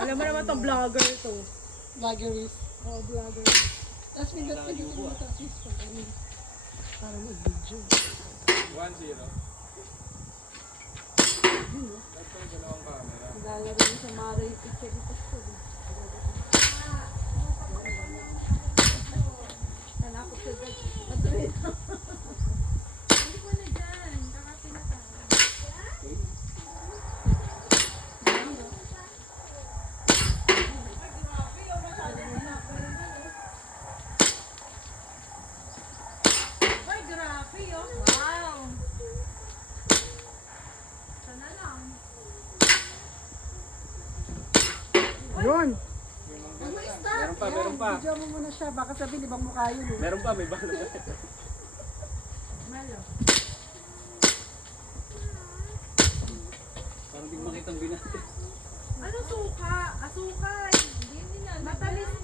Alam mo naman itong vlogger to. Vloggeries. Oh, vlogger. Tapos pindot mo tapos pag ano. Parang mag-video. 1-0. Tapos yung dalawang camera. Lalaro mo sa Mara yung picture ni Pastor. Nanakot sa dad. Matuloy na. Hindi ko na dyan. Kakapin na tayo. Ay, grabe yun. Wow. Sana lang. Yun. Meron pa. Video mo muna siya. Baka sabihin ibang mukha yun. Meron pa, may balo. Melo. Parang di makitang binati. Ano suka? Asuka